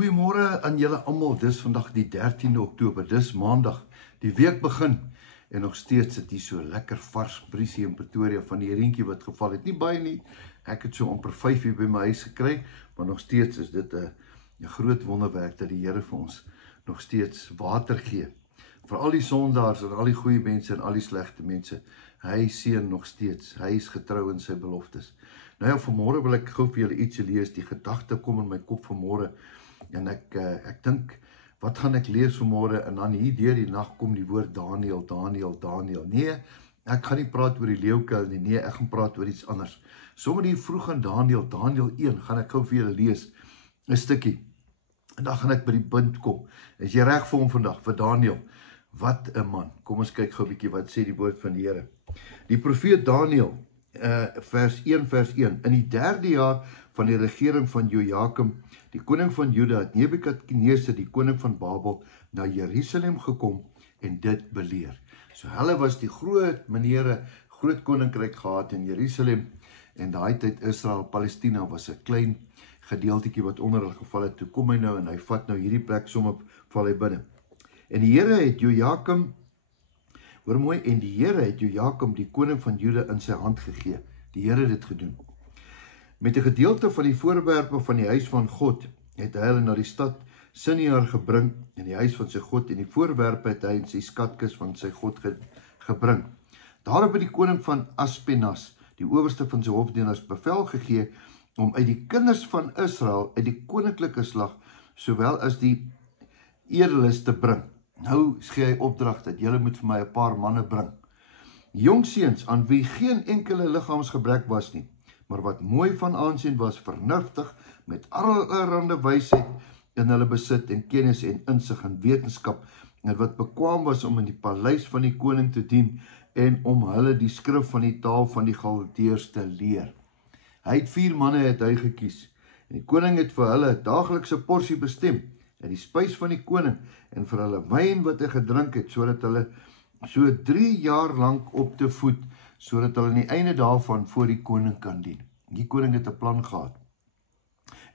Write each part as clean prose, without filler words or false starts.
Goeiemôre aan julle almal. Dis vandag die 13de Oktober. Dis maandag. Die week begin en nog steeds sit hier so lekker vars briesie in Pretoria van die reentjie wat geval het. Nie baie nie. Ek het so amper 5 uur by my huis gekry, maar nog steeds is dit 'n groot wonderwerk dat die Here vir ons nog steeds water gee. Vir al die sondaars en al die goeie mense en al die slegte mense. Hy seën nog steeds. Hy is getrou in sy beloftes. Nou ja, vanmôre wil ek gou vir julle ietsie lees. Die gedagte kom in my kop vanmôre. En ek dink, wat gaan ek lees vanmôre? En dan hier deur die nag kom die woord Daniel. Nee, ek gaan nie praat oor die leeukuil nie. Nee, ek gaan praat oor iets anders. Sommer hier vroeg aan Daniel 1, gaan ek gou vir julle lees 'n stukkie. En dan gaan ek by die punt kom. Is jy reg vir hom vandag, vir Daniel? Wat 'n man. Kom ons kyk gou 'n bietjie wat sê die woord van die Here. Die profeet Daniel, vers 1. In die 3de jaar van die regering van Jojakim, die koning van Juda, het Nebukadneser, die koning van Babel, na Jerusalem gekom en dit beleer. So hulle was die groot koninkryk gehad in Jerusalem, en daai tyd Israel, Palestina was 'n klein gedeeltetjie wat onder hulle geval het. Toe kom hy nou en hy vat nou hierdie plek sommer, val hy binne. En die Here het Jojakim, hoor mooi, en die Here het Jojakim, die koning van Juda, in sy hand gegee. Die Here het dit gedoen. Met 'n gedeelte van die voorwerpe van die huis van God het hy hulle na die stad Siniar gebring, in die huis van sy God, en die voorwerpe het hy in sy skatkis van sy God gebring. Daarop het die koning van Aspenas, die owerste van sy hofdieners, bevel gegee om uit die kinders van Israel, uit die koninklike slag, sowel as die edeles te bring. Nou gee hy opdrag dat julle moet vir my 'n paar manne bring. Jongseuns aan wie geen enkele liggaamsgebrek was nie, maar wat mooi van aansien was, vernuftig, met allerlei wysheid in hulle besit en kennis en insig en wetenskap, en wat bekwaam was om in die paleis van die koning te dien en om hulle die skrif van die taal van die Galdeërs te leer. Hy het 4 manne het hy gekies, en die koning het vir hulle 'n daaglikse porsie bestem, en die spys van die koning, en vir hulle wyn wat hy gedrink het, sodat hulle so 3 jaar lank op te voed, sodat hulle aan die einde daarvan voor die koning kan dien. Die koning het 'n plan gehad.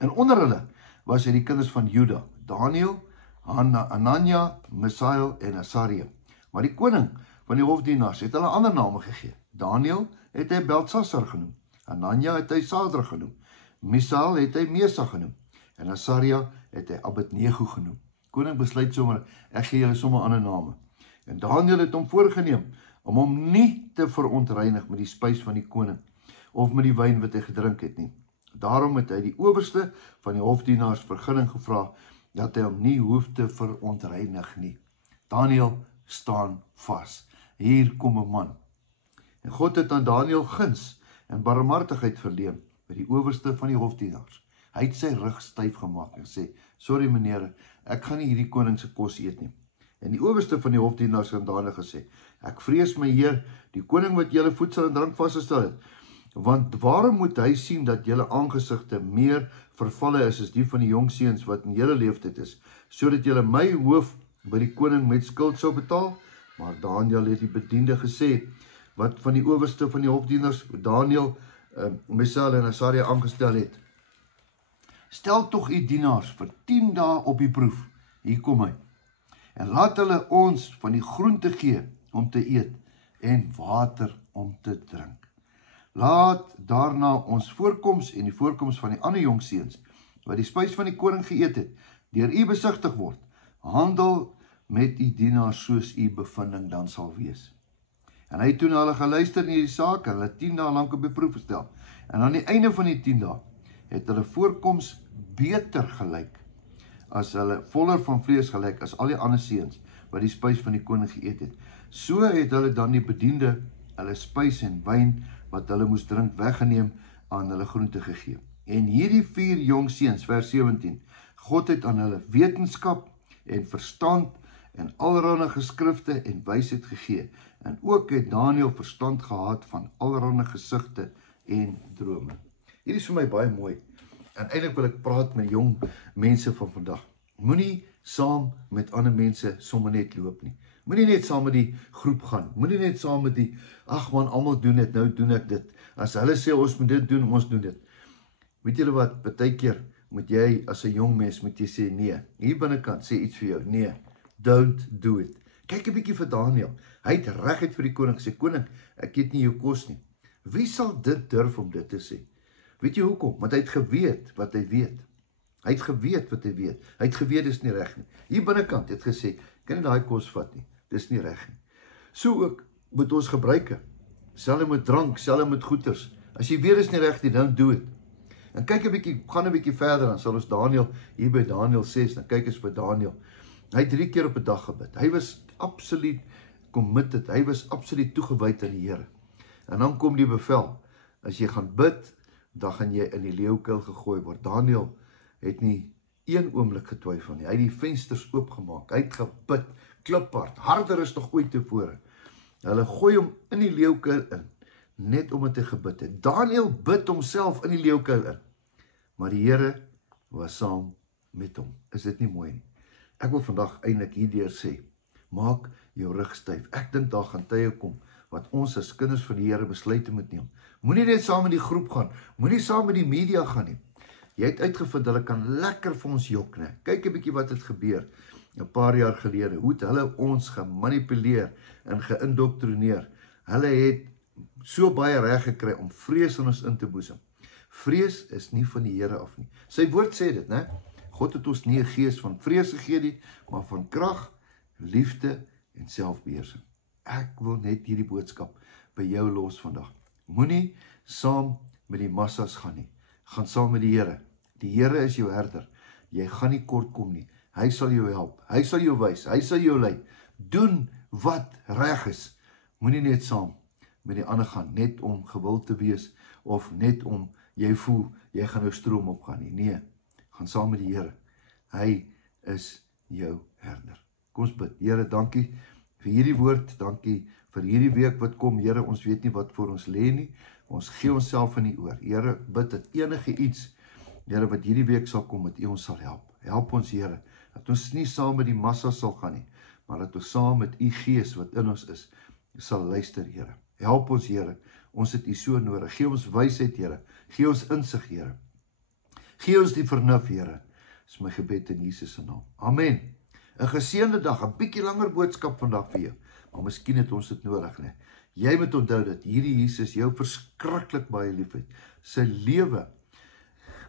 En onder hulle was hy die kinders van Juda, Daniel, Anania, Misael en Asaria. Maar die koning van die hofdienaars het hulle ander name gegee. Daniel het hy Beltsassar genoem, Anania het hy Sadrag genoem, Misael het hy Mesach genoem, en Asaria het hy Abednego genoem. Koning besluit sommer, ek gee julle sommer ander name. En Daniel het hom voorgeneem om hom nie te verontreinig met die spys van die koning, of met die wyn wat hy gedrink het nie. Daarom het hy die owerste van die hofdienaars vergunning gevra, dat hy hom nie hoef te verontreinig nie. Daniel staan vas. Hier kom 'n man. En God het aan Daniel guns en barmhartigheid verleen by die owerste van die hofdienaars. Hy het sy rug styf gemaak en sê, sorry meneer, ek gaan nie hierdie koning se kos eet nie. En die owerste van die hofdienaars het Daniel gesê, ek vrees my heer, die koning wat julle voedsel en drank vasgestel het, want waarom moet hy sien dat julle aangesigte meer vervalle is as die van die jongseuns wat in julle leeftyd is, sodat julle my hoof by die koning met skuld sou betaal? Maar Daniel het die bediende gesê, wat van die owerste van die hofdienaars, Daniel, Misael en Asaria aangestel het. Stel tog u dienaars vir 10 dae op die proef, hier kom hy, en laat hulle ons van die groente gee om te eet, en water om te drink. Laat daarna ons voorkoms en die voorkoms van die ander jongseuns, wat die spys van die koning geëet het, deur u besigtig word. Handel met u dienaars soos u bevinding dan sal wees. En hy het toe na hulle geluister in hierdie saak, en hulle 10 dae lank op die proef gestel. En aan die einde van die 10 dae, het hulle voorkoms beter gelyk, as hulle voller van vlees gelyk, as al die ander seuns, wat die spys van die koning geëet het. So het hulle dan die bediende, hulle spys en wyn, wat hulle moes drink, weggeneem, aan hulle groente gegee. En hierdie 4 jongseuns, vers 17, God het aan hulle wetenskap en verstand, en allerhande geskrifte en wysheid gegee, en ook het Daniel verstand gehad van allerhande gesigte en drome. Hierdie is vir my baie mooi, en eintlik wil ek praat met jong mense van vandag. Moenie saam met ander mense sommer net loop nie. Moenie net saam met die groep gaan. Moenie net saam met die, ag man, almal doen dit, nou doen ek dit. As hulle sê ons moet dit doen, ons doen dit. Weet julle wat, partykeer moet jy as 'n jong mens moet jy sê nee. Hier binnekant sê iets vir jou. Nee, don't do it. Kyk 'n bietjie vir Daniël. Hy het reguit vir die koning gesê, koning, ek eet nie jou kos nie. Wie sal dit durf om dit te sê? Weet jy hoekom? Want hy het geweet wat hy weet. Hy het geweet wat hy weet. Hy het geweet dis nie reg nie. Hier binnekant het gesê, kan nie daai kos vat nie. Dis nie reg nie. So ook moet ons gebruike. Selfs met drank, selfs met goeders. As jy weet is nie reg nie, dan do it. En kyk 'n bietjie, gaan 'n bietjie verder, dan sal ons Daniël hier by Daniël 6, dan kyk ons vir Daniël. Hy het 3 keer op 'n dag gebid. Hy was absoluut committed. Hy was absoluut toegewyd aan die Here. En dan kom die bevel. As jy gaan bid, dan gaan jy in die leeukuil gegooi word. Daniël het nie een oomblik getwyfel nie. Hy het die vensters oopgemaak. Hy het gebid, kliphard, harder as nog ooit tevore. Hulle gooi hom in die leeukuil in, net omdat hy gebid het. Daniël bid homself in die leeukuil in. Maar die Here was saam met hom. Is dit nie mooi nie? Ek wil vandag eintlik hierdeur sê, maak jou rug styf. Ek dink daar gaan tye kom wat ons as kinders van die Here besluite moet neem. Moenie net saam met die groep gaan, moenie saam met die media gaan nie. Jy het uitgevind, hulle kan lekker vir ons jok, né? Kyk 'n bietjie wat het gebeur 'n paar jaar gelede. Hoe het hulle ons gemanipuleer en geïndoktrineer. Hulle het so baie reg gekry om vrees in ons in te boesem. Vrees is nie van die Here af nie. Sy woord sê dit, né? God het ons nie 'n gees van vrees gegee nie, maar van krag, liefde en selfbeheersing. Ek wil net hierdie boodskap by jou los vandag. Moenie saam met die massas gaan nie. Gaan saam met die Here. Die Here is jou herder. Jy gaan nie kort kom nie. Hy sal jou help. Hy sal jou wys. Hy sal jou lei. Doen wat reg is. Moenie net saam met die ander gaan, net om gewild te wees, of net om, jy voel, jy gaan nou stroom opgaan nie. Nee, gaan saam met die Here. Hy is jou herder. Kom ons bid. Here, dankie vir hierdie woord, dankie vir hierdie week wat kom. Here, ons weet nie wat voor ons lê nie. Ons gee onsself in die oor. Here, bid dat enige iets, Here, wat hierdie week sal kom, dat U ons sal help. Help ons, Here, dat ons nie saam met die massa sal gaan nie, maar dat ons saam met U Gees wat in ons is, sal luister, Here. Help ons, Here. Ons het U so nodig. Gee ons wysheid, Here. Gee ons insig, Here. Gee ons die vernuf, Here. Dis my gebed in Jesus se naam. Amen. 'n Geseënde dag, 'n bietjie langer boodskap vandag vir jou. Maar miskien het ons dit nodig, né? Jy moet onthou dat hierdie Jesus jou verskriklik baie liefhet. Sy lewe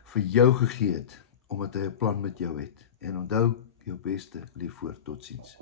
vir jou gegee het, omdat hy 'n plan met jou het. En onthou, jou beste lief voor. Totsiens.